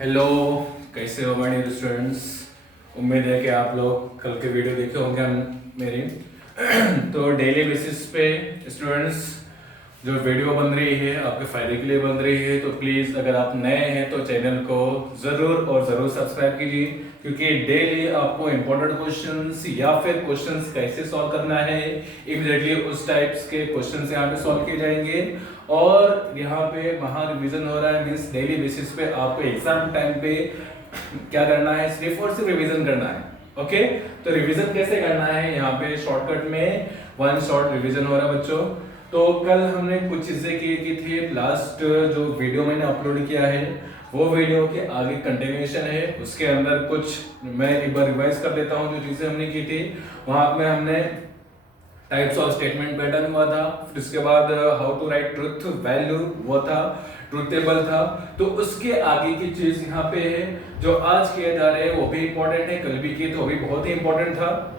Hello, कैसे हो हमारे स्टूडेंट्स। उम्मीद है कि आप लोग कल के वीडियो देखे होंगे हम मेरी तो डेली बेसिस पे स्टूडेंट्स जो वीडियो बन रही है आपके फ़ायदे के लिए बन रही है, तो प्लीज़ अगर आप नए हैं तो चैनल को ज़रूर सब्सक्राइब कीजिए, क्योंकि डेली आपको इंपॉर्टेंट क्वेश्चंस या फिर क्वेश्चंस कैसे सॉल्व करना है इमीडिएटली उस टाइप्स के क्वेश्चंस यहाँ पे सॉल्व किए जाएंगे। और यहाँ पे महा रिवीजन हो रहा है, मीन्स डेली बेसिस पे आपको एग्जाम टाइम पे क्या करना है, सिर्फ और सिर्फ रिवीजन करना है। ओके, तो रिवीजन कैसे करना है, यहाँ पे शॉर्टकट में वन शॉट रिवीजन हो रहा है बच्चों। तो कल हमने कुछ चीजें की थी, लास्ट जो वीडियो मैंने अपलोड किया है वो वीडियो के आगे कंटिन्यूएशन है, उसके अंदर कुछ मैं एक बार रिवाइज कर देता हूँ जो चीजें हमने की थी। वहां पे हमने टाइप्स ऑफ स्टेटमेंट पैटर्न हुआ था, फिर उसके बाद how to write truth value वो था, ट्रुथ टेबल था। तो उसके आगे की चीज यहाँ पे है जो आज किए जा रहे हैं वो भी इंपॉर्टेंट है, कल भी किए तो वो भी बहुत ही इंपॉर्टेंट था।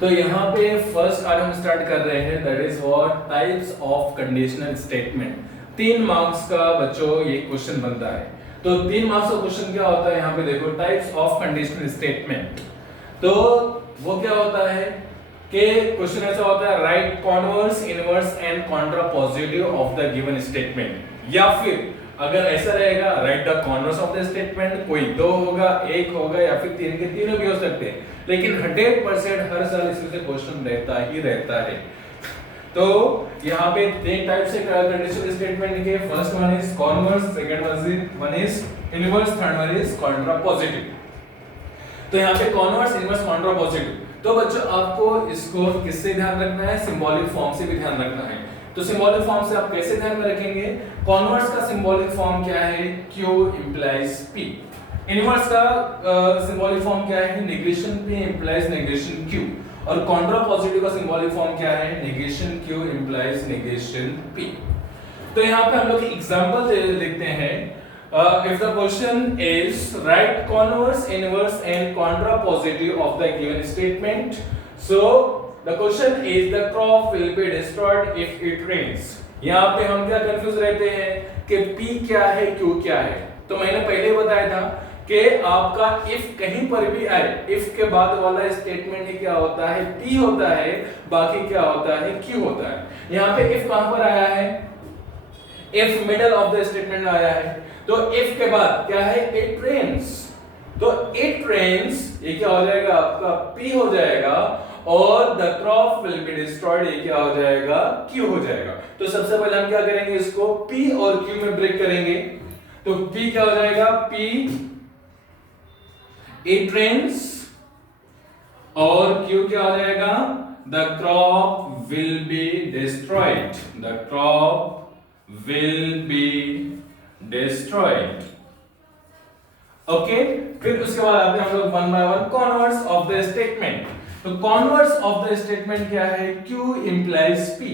तो यहाँ पे फर्स्ट आज हम स्टार्ट कर रहे हैं, that is what types of conditional statement. 3 marks का बच्चों ये क्वेश्चन बनता है। तो 3 मार्क्स का क्वेश्चन क्या होता है, यहाँ पे देखो टाइप्स ऑफ कंडीशनल स्टेटमेंट। तो वो क्या होता है कि क्वेश्चन ऐसा होता है, right converse inverse and contrapositive of the given statement, या फिर अगर ऐसा रहेगा right the converse of the statement, कोई 2 होगा, 1 होगा या फिर 3 के तीनों भी हो सकते हैं, लेकिन 100% हर साल इसमें से क्वेश्चन रहता है। तो यहाँ पे 3 टाइप से कंडीशनल स्टेटमेंट के, first one is converse, second one is inverse, third one is contrapositive. तो यहाँ पे कॉन्वर्स इनवर्स कॉन्ट्रापोजिटिव, तो बच्चों आपको इसको किससे ध्यान रखना है, सिंबॉलिक फॉर्म से भी ध्यान रखना है। तो सिंबॉलिक फॉर्म से आप कैसे ध्यान में रखेंगे, कॉन्वर्स का सिंबॉलिक फॉर्म क्या है, Q implies P। इनवर्स का सिंबॉलिक फॉर्म क्या है, negation P implies negation Q। और कॉन्ट्रापोजिटिव का सिंबॉलिक फॉर्म क्या है, negation Q implies negation P। तो यहाँ पे हम लोग एग्जांपल देखते हैं। If the question is write converse, inverse and contrapositive of the given statement, so the question is the crop will be destroyed if it rains। यहाँ पे हम क्या कंफ्यूज रहते हैं कि P क्या है, Q क्या है। तो मैंने पहले बताया था कि आपका if कहीं पर भी आए, if के बाद वाला स्टेटमेंट ही क्या होता है, P होता है, बाकी क्या होता है, Q होता है। यहाँ पे if कहां पर आया है, if middle of the statement में आया है, तो if के बाद क्या है, it rains। तो it rains ये क्या हो जाएगा, आपका P हो जाएगा, और the crop will be destroyed ये क्या हो जाएगा, Q हो जाएगा। तो सबसे पहले हम क्या करेंगे, इसको P और Q में ब्रेक करेंगे। तो P क्या हो जाएगा, P it rains, और Q क्या हो जाएगा, the crop will be destroyed, the crop will be destroyed। Okay, फिर उसके बाद आते हैं हम लोग one by one, converse of the statement. तो कॉन्वर्स ऑफ द स्टेटमेंट क्या है, Q implies P।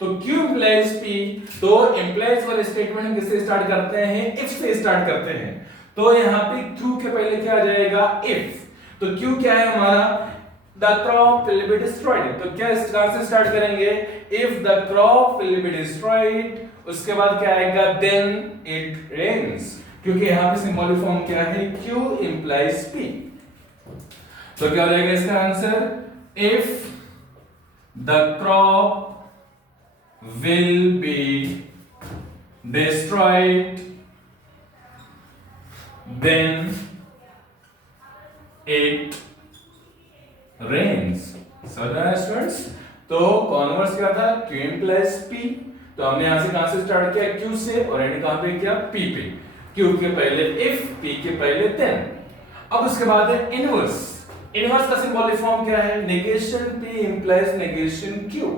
तो Q implies P, तो implies वाले स्टेटमेंट हम किससे स्टार्ट करते हैं, if से स्टार्ट करते हैं। तो यहाँ पे Q के पहले क्या आ जाएगा, if। तो Q क्या है हमारा, the crop will be destroyed। तो क्या से स्टार्ट करेंगे, if the crop will be destroyed, उसके बाद क्या आएगा, then it rains, क्योंकि यहाँ पे सिंबॉलिक फॉर्म क्या है, Q implies P। तो क्या हो जाएगा इसका answer, if the crop will be destroyed then it rains। समझ स्टूडेंट्स। तो कॉन्वर्स क्या था, Q implies P। तो हमने यहां से कहां से स्टार्ट किया, Q से, और एंड कहां पे किया, P पे। Q के पहले if, P के पहले then। अब उसके बाद है इनवर्स। इनवर्स का सिंबॉलिक फॉर्म क्या है, negation P implies negation Q।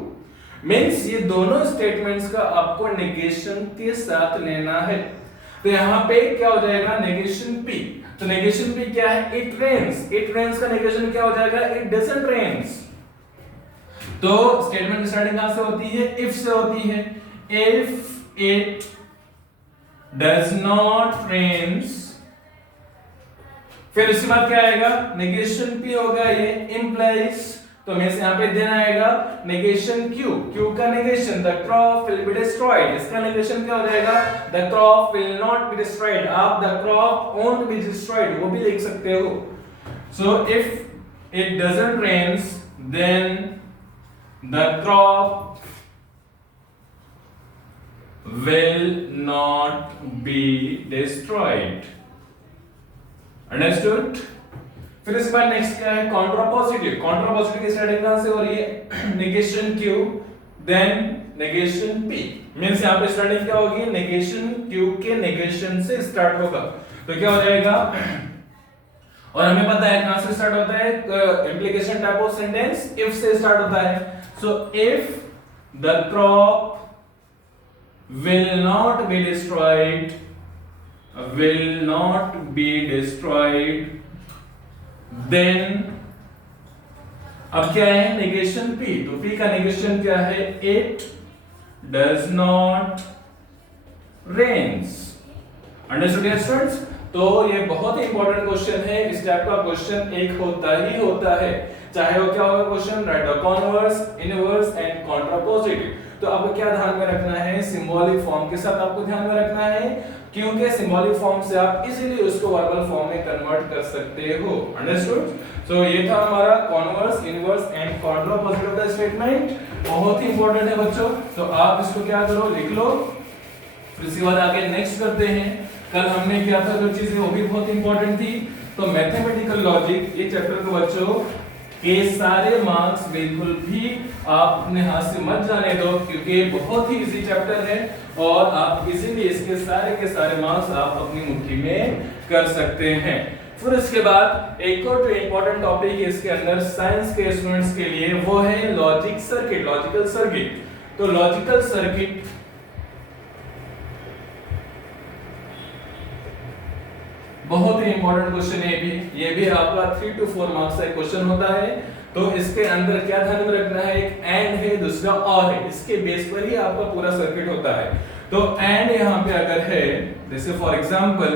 Means ये दोनों स्टेटमेंट्स का आपको नेगेशन के साथ लेना है। तो यहां पे क्या हो जाएगा, नेगेशन P। तो नेगेशन P क्या है, it rains। it rains का नेगेशन क्या हो जाएगा, it doesn't rains। तो स्टेटमेंट की स्टार्टिंग कहां से होती है, if से होती है। if it does not rains, फिर उसके बाद क्या आएगा, नेगेशन P होगा, ये implies तो मींस यहाँ पे देना आएगा नेगेशन Q, Q का negation the crop will be destroyed, इसका नेगेशन क्या हो जाएगा the crop will not be destroyed, आप the crop won't be destroyed वो भी लिख सकते हो। So if it doesn't rains then the crop will not be destroyed, understood। फिर इसके बाद नेक्स्ट क्या है कॉन्ट्रापोजिटिव, कॉन्ट्रापोजिटिव की स्टार्टिंग कहां से हो रही है negation Q then negation P, means यहां पे स्टार्टिंग क्या होगी नेगेशन Q के नेगेशन से स्टार्ट होगा, तो क्या हो जाएगा और हमें पता है कहां से स्टार्ट होता है implication type of sentence if से स्टार्ट होता है। So if the crop will not be destroyed, will not be destroyed, then अब क्या है नेगेशन P, तो P का नेगेशन क्या है it does not rains, understood students. तो ये बहुत ही इंपॉर्टेंट क्वेश्चन है, इस टाइप का क्वेश्चन एक होता ही होता है, चाहे वो क्या होगा question right the converse inverse and contrapositive. तो आपको क्या ध्यान में रखना है सिंबॉलिक फॉर्म के साथ आपको ध्यान में रखना है, क्योंकि सिंबॉलिक फॉर्म से आप इजीली उसको वर्बल फॉर्म में कन्वर्ट कर सकते हो, अंडरस्टूड। सो ये था हमारा कॉन्वर्स इनवर्स एंड कॉन्ट्रापोजिटिव का स्टेटमेंट, बहुत ही इंपॉर्टेंट है बच्चों। तो आप इसको क्या करो लिख लो, फिर इसके बाद आगे नेक्स्ट करते हैं। कल हमने किया था जो चीजें वो भी बहुत इंपॉर्टेंट थी, तो मैथमेटिकल लॉजिक ये चैप्टर को बच्चों के सारे मार्क्स बिल्कुल भी आप अपने हाथ से मत जाने दो, क्योंकि बहुत ही इजी चैप्टर है और आप इजीली इसके सारे के सारे मार्क्स आप अपनी मुट्ठी में कर सकते हैं। फिर इसके बाद एक और जो इंपॉर्टेंट टॉपिक है इसके अंदर साइंस के स्टूडेंट्स के लिए, वो है लॉजिक सर्किट, लॉजिकल सर्किट। तो लॉजिकल सर्किट बहुत ही इंपॉर्टेंट क्वेश्चन है, ये भी आपका 3 to 4 मार्क्स का क्वेश्चन होता है। तो इसके अंदर क्या ध्यान में रखना है, एक एंड है दूसरा और है, इसके बेस पर ही आपका पूरा सर्किट होता है। तो एंड यहाँ पे अगर है जैसे for example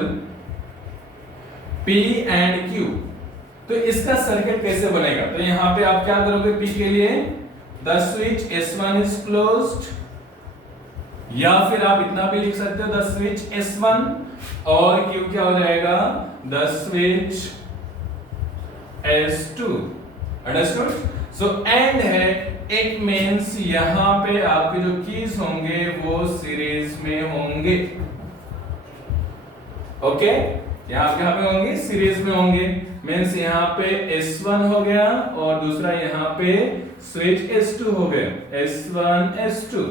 P and Q, तो इसका सर्किट कैसे बनेगा, तो यहाँ पे आप क्या करोगे P के लिए the switch S1 is closed, या फिर आप इतना भी लिख सकते हो द स्विच S1, और Q क्या हो जाएगा the switch S2, understood. So and है, इट मींस यहां पे आपके जो कीज होंगे वो सीरीज में होंगे, ओके यहां पे होंगे सीरीज में होंगे, मींस यहां पे S1 हो गया और दूसरा यहां पे स्विच S2 हो गया, S1 S2,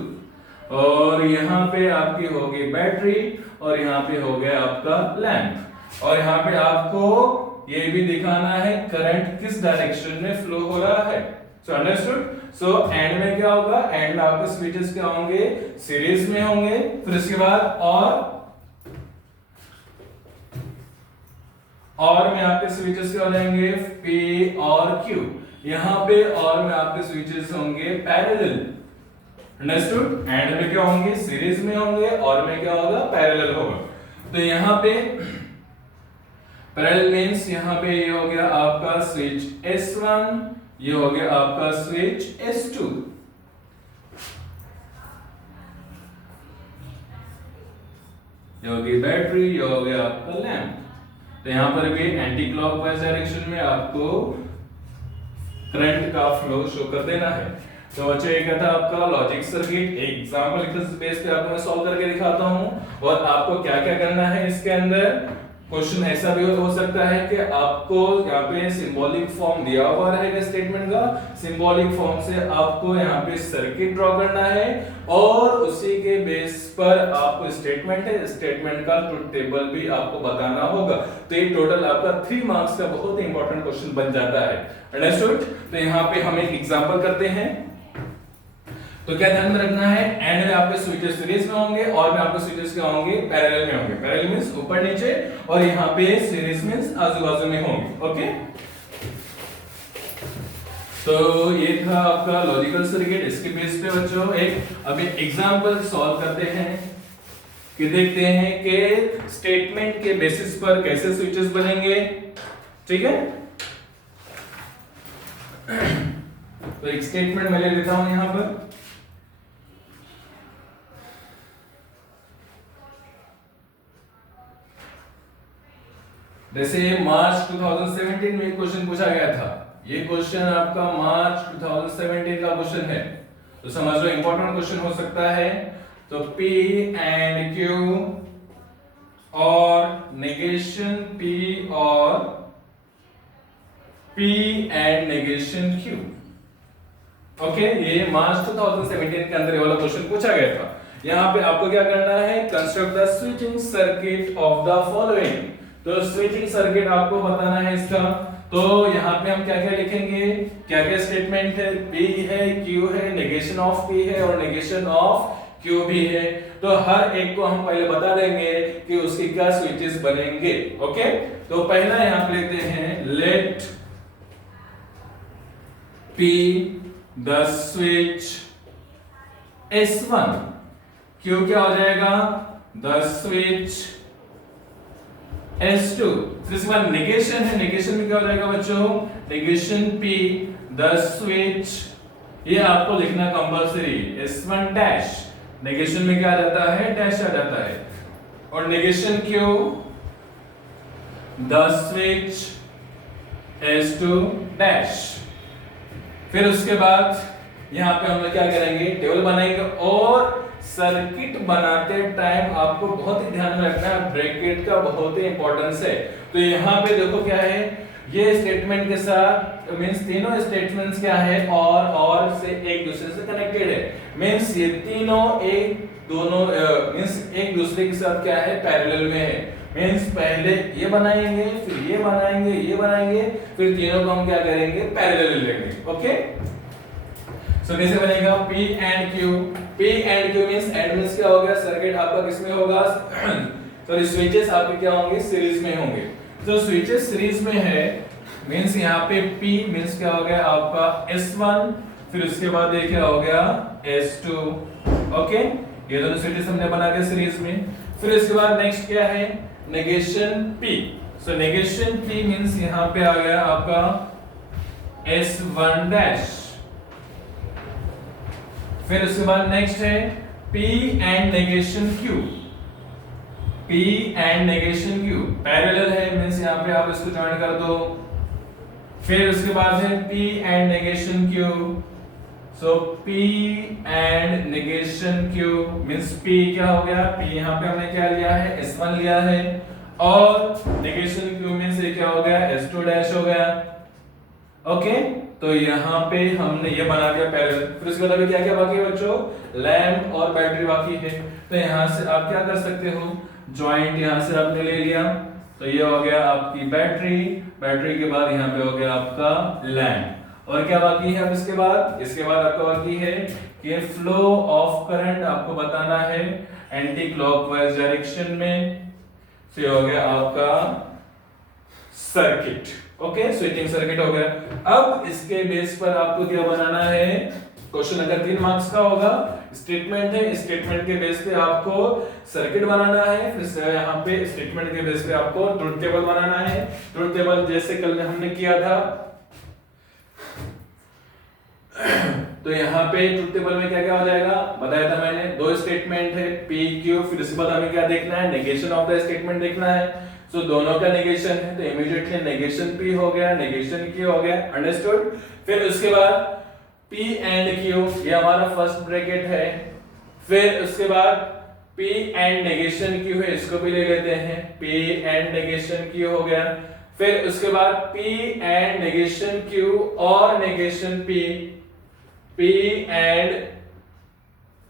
और यहाँ पे आपकी होगी बैटरी और यहाँ पे हो गया आपका लैंप, और यहाँ पे आपको ये भी दिखाना है करंट किस डायरेक्शन में फ्लो हो रहा है। So understood. सो एंड में क्या होगा, एंड में आपके स्विचेस क्या होंगे सीरीज में होंगे। फिर इसके बाद और में आपके स्विचेस क्या हो जाएंगे P और Q, यहाँ पे और में आपके स्विचेस होंगे पैरेलल, अंडरस्टूड। एंड में क्या होंगे सीरीज में होंगे और में क्या होगा पैरेलल होगा। तो यहाँ पे पैरेलल मींस यहाँ पे ये हो गया आपका स्विच S1, ये हो गया आपका स्विच S2, ये हो गई बैटरी, ये हो गया आपका लैंप। तो यहाँ पर भी एंटी क्लॉकवाइज डायरेक्शन में आपको करंट का फ्लो शो कर देना है। तो बच्चों ये क्या था आपका लॉजिक सर्किट, एग्जांपल के बेस पे आपको मैं सॉल्व करके दिखाता हूं और आपको क्या क्या करना है इसके अंदर। क्वेश्चन ऐसा भी हो सकता है कि आपको यहाँ पे सिंबॉलिक फॉर्म दिया हुआ रहेगा स्टेटमेंट का, सिंबॉलिक फॉर्म से आपको यहाँ पे सर्किट ड्रॉ करना है और उसी के बेस पर आपको स्टेटमेंट है, स्टेटमेंट का ट्रुथ टेबल भी आपको बताना होगा। तो ये टोटल आपका 3 मार्क्स का बहुत ही इंपॉर्टेंट क्वेश्चन बन जाता है, अंडरस्टूड। तो यहाँ पे हम एक एग्जांपल करते हैं। तो क्या ध्यान में रखना है, एंड में आपके स्विचेस सीरीज में होंगे और में आपके स्विचेस क्या होंगे पैरेलल में होंगे। पैरेलल मींस ऊपर नीचे और यहाँ पे सीरीज मींस आजू बाजू में होंगे, ओके। तो ये था आपका लॉजिकल सर्किट। इसके बेस पे बच्चों एक अभी एग्जांपल सॉल्व करते हैं कि देखते हैं कि स्टेटमेंट के बेसिस पर कैसे स्विचेस बनेंगे, ठीक है। तो एक स्टेटमेंट मैं ले लेता हूं यहां पर, जैसे मार्च 2017 में क्वेश्चन पूछा गया था, ये क्वेश्चन आपका मार्च 2017 का क्वेश्चन है, तो समझ लो इंपॉर्टेंट क्वेश्चन हो सकता है। तो P एंड Q और नेगेशन P और P and negation Q। Okay, ये मार्च 2017 के अंदर ये वाला क्वेश्चन पूछा गया था। यहाँ पे आपको क्या करना है, construct the switching circuit of the following. तो स्विचिंग सर्किट आपको बताना है इसका। तो यहाँ पे हम क्या क्या लिखेंगे, क्या क्या स्टेटमेंट है, P है, Q है, नेगेशन ऑफ P है और नेगेशन ऑफ Q भी है। तो हर एक को हम पहले बता देंगे कि उसकी क्या स्विचेस बनेंगे। ओके, तो पहला यहाँ पे लेते हैं, let P the switch S1, Q क्या हो जाएगा, द स्विच S2। फिर इसके बाद नेगेशन है, नेगेशन में क्या हो जाएगा बच्चों, नेगेशन P द स्विच, ये आपको लिखना कंपलसरी, S1 डैश, नेगेशन में क्या आ जाता है, डैश आ जाता है। और negation Q the switch S2 dash. फिर उसके बाद यहाँ पे हम लोग क्या करेंगे, टेबल बनाएंगे। और सर्किट बनाते टाइम आपको बहुत ही ध्यान में रखना है, ब्रैकेट का बहुत ही इंपॉर्टेंस है। तो यहाँ पे देखो क्या है, ये स्टेटमेंट के साथ मींस तीनों स्टेटमेंट्स क्या है, और से एक दूसरे से कनेक्टेड है। मींस ये तीनों दोनों मींस एक दूसरे के साथ क्या है, पैरेलल में है। मींस पहले ये बनाएंगे, फिर ये बनाएंगे, ये बनाएंगे, फिर तीनों को हम क्या करेंगे, पैरेलल लेंगे। ओके, सो कैसे बनेगा, P and Q। P and Q means and means क्या हो गया, सर्किट आपका किसमें होगा, सॉरी स्विचेस आपके क्या होंगे, सीरीज में होंगे। तो स्विचेस सीरीज में है मींस यहाँ पे P मींस क्या हो गया आपका S1, फिर उसके बाद ये क्या हो गया S2। ओके, ये दोनों स्विचेस हमने बना दिया सीरीज में। फिर इसके बाद नेक्स्ट क्या है, नेगेशन P। सो नेगेशन P मींस यहाँ पे आ गया आपका S1 डैश। फिर उसके बाद नेक्स्ट है P and negation Q। P and negation Q parallel है मींस यहाँ पे आप इसको ज्वाइन कर दो। फिर उसके बाद है P and negation Q। So P and negation Q means P क्या हो गया, P यहाँ पे हमने क्या लिया है, S1 लिया है, और नेगेशन Q मींस ये क्या हो गया, S2 डैश हो गया। ओके, तो यहाँ पे हमने ये बना दिया पैरेलल। फिर उसके बाद अभी क्या क्या बाकी है बच्चों, लैंप और बैटरी बाकी है। तो यहाँ से आप क्या कर सकते हो, जॉइंट यहाँ से आपने ले लिया, तो ये हो गया आपकी बैटरी, बैटरी के बाद यहाँ पे हो गया आपका लैंप। और क्या बाकी है अब इसके बाद आपका बाकी है कि फ्लो ऑफ करंट आपको बताना है एंटी क्लॉकवाइज डायरेक्शन में। से हो गया आपका सर्किट। ओके, स्विचिंग सर्किट हो गया। अब इसके बेस पर आपको क्या बनाना है, क्वेश्चन अगर 3 मार्क्स का होगा, स्टेटमेंट है, स्टेटमेंट के बेस पे आपको सर्किट बनाना है। फिर यहाँ पे स्टेटमेंट के बेस पे आपको ट्रुथ टेबल बनाना है। ट्रुथ टेबल जैसे कल हमने किया था, तो यहाँ पे ट्रुथ टेबल में क्या क्या हो जाएगा बताया था मैंने, 2 स्टेटमेंट है P Q। फिर उसके बाद हमें क्या देखना है, नेगेशन ऑफ द स्टेटमेंट देखना है। सो दोनों का नेगेशन है, तो इमीडिएटली नेगेशन P हो गया, नेगेशन Q हो गया। अंडरस्टूड। फिर उसके बाद P एंड Q, ये हमारा फर्स्ट ब्रैकेट है। फिर उसके बाद P एंड नेगेशन Q है, इसको भी ले लेते हैं, P एंड नेगेशन Q हो गया। फिर उसके बाद P एंड नेगेशन Q और negation P, P and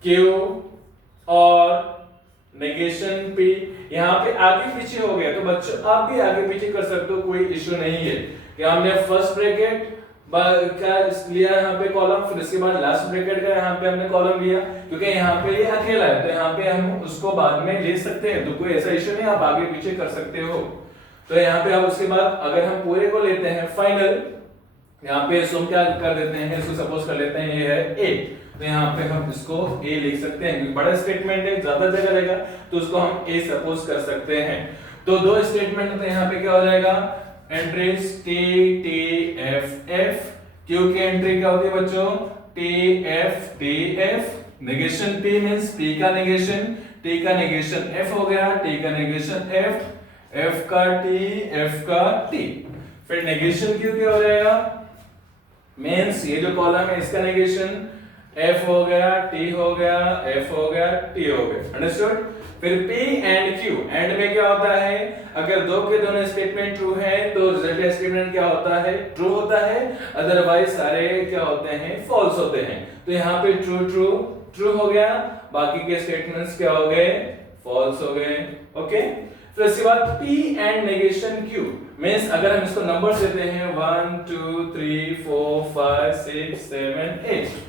Q और नेगेशन P। यहाँ पे आगे पीछे हो गया, तो बच्चों आप भी आगे पीछे कर सकते हो, कोई इश्यू नहीं है। कि हमने फर्स्ट ब्रैकेट क्या लिया यहाँ पे कॉलम, फिर उसके बाद लास्ट ब्रैकेट का यहाँ पे हमने कॉलम लिया, क्योंकि यहाँ पे ये अकेला है, तो यहाँ पे हम उसको बाद में ले सकते हैं, तो कोई ऐसा इश्यू नहीं, आप आगे पीछे कर सकते हो। तो यहाँ पे आप उसके बाद अगर हम पूरे को लेते हैं फाइनल, यहाँ पे हम क्या कर देते हैं, इसको सपोज कर लेते हैं ये है A, तो यहाँ पे हम इसको A लिख सकते हैं, क्योंकि बड़ा स्टेटमेंट है, ज्यादा जगह रहेगा, तो उसको हम A सपोज कर सकते हैं। तो 2 स्टेटमेंट, तो यहाँ पे क्या हो जाएगा, entries T T F F Q की एंट्री क्या होती है बच्चों, T F. Negation P means P का नेगेशन, टी का नेगेशन एफ हो गया, टी का नेगेशन एफ का टी। फिर नेगेशन क्यू क्या हो जाएगा, मींस ये जो कॉलम है इसका नेगेशन एफ हो गया, टी हो गया, एफ हो गया, टी हो गया। अंडरस्टूड। फिर P एंड Q, एंड में क्या होता है, अगर दो के दोनों स्टेटमेंट ट्रू है तो रिजल्टेंट स्टेटमेंट क्या होता है, ट्रू होता है, अदरवाइज सारे क्या होते हैं, फॉल्स होते हैं। तो यहाँ पे ट्रू हो गया, बाकी के स्टेटमेंट्स क्या हो गए, फॉल्स हो गए। ओके। फिर इसके बाद P and negation Q means अगर हम इसको नंबर्स देते हैं 1 2 3 4 5 6 7 8,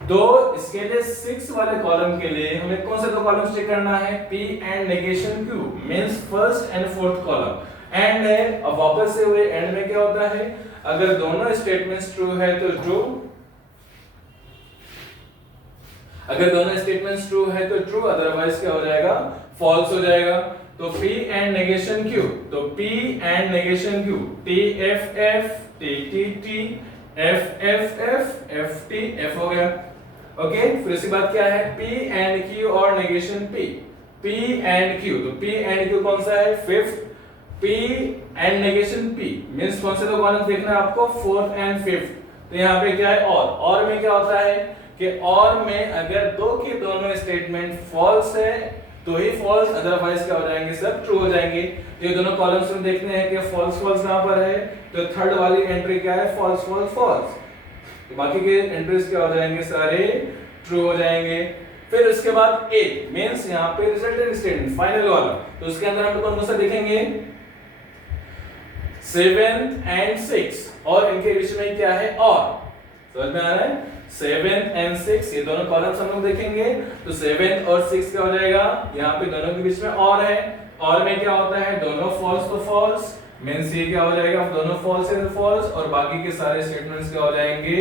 तो इसके लिए 6 वाले कॉलम के लिए हमें कौन से दो कॉलम चेक करना है, P and negation Q means first and fourth column. And है, अब वापस से हुए एंड में क्या होता है, अगर दोनों स्टेटमेंट्स ट्रू है तो ट्रू, अगर दोनों स्टेटमेंट्स ट्रू है तो ट्रू, अदरवाइज क्या हो जाएगा, फॉल्स हो जाएगा। तो P एंड नेगेशन Q, तो P and negation Q T F F T T T F F F F T F हो गया। ओके। फिर इसके बाद क्या है, P एंड Q और नेगेशन P एंड Q, तो P एंड Q कौन सा है, fifth. P and negation P means कौन से दो कॉलम देखना है आपको, फोर्थ एंड फिफ्थ। तो यहाँ पे क्या है, और में क्या होता है कि और में अगर दो के दोनों स्टेटमेंट फॉल्स है तो ही फॉल्स, अदरवाइज क्या हो जाएंगे, सब ट्रू हो जाएंगे। ये दोनों कॉलम्स में देखते हैं कि फॉल्स कहां पर है, तो थर्ड वाली एंट्री क्या है, फॉल्स फॉल्स फॉल्स, तो बाकी के एंट्रीज क्या हो जाएंगे, सारे ट्रू हो जाएंगे। फिर उसके बाद ए मींस यहाँ पे रिजल्टेंट स्टेटमेंट फाइनल वाला, तो उसके अंदर हम कौन सा देखेंगे, 7 एंड 6, और इनके बीच में क्या है, और समझ में आ रहा है, 7 एंड 6 ये दोनों कॉलम्स हम लोग देखेंगे। तो 7 और 6 क्या हो जाएगा, यहाँ पे दोनों के बीच में और है, और में क्या होता है, दोनों फॉल्स तो फॉल्स मींस ये क्या हो जाएगा, दोनों फॉल्स है तो फॉल्स, और बाकी के सारे स्टेटमेंट्स क्या हो जाएंगे,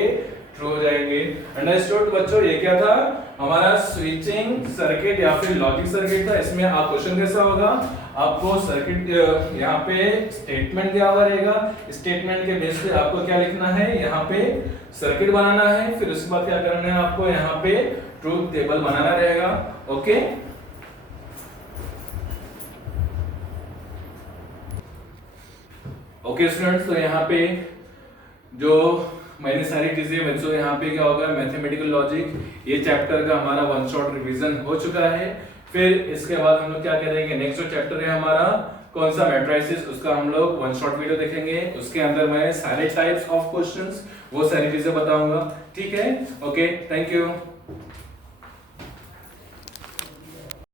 ट्रू हो जाएंगे। अंडरस्टूड बच्चों, ये क्या था हमारा स्विचिंग सर्किट या फिर लॉजिक सर्किट था। इसमें आप क्वेश्चन कैसा होगा, आपको सर्किट यहाँ पे स्टेटमेंट दिया हुआ रहेगा, स्टेटमेंट के बेस पे आपको क्या लिखना है, यहाँ पे सर्किट बनाना है, फिर उसके बाद क्या करना है आपको, यहाँ पे ट्रूथ टेबल बनाना रहेगा। ओके। ओके स्टूडेंट्स, तो यहाँ पे जो मैंने सारी चीजें बच्चों, यहाँ पे क्या होगा, मैथमेटिकल लॉजिक ये चैप्टर का हमारा वन शॉट रिवीजन हो चुका है। फिर इसके बाद हम लोग क्या करेंगे, नेक्स्ट जो चैप्टर है हमारा कौन सा, मैट्रिसेस, उसका हम लोग वन शॉट वीडियो देखेंगे। उसके अंदर मैं सारे टाइप्स ऑफ क्वेश्चंस वो सारी चीजें बताऊंगा। ठीक है, ओके, थैंक यू।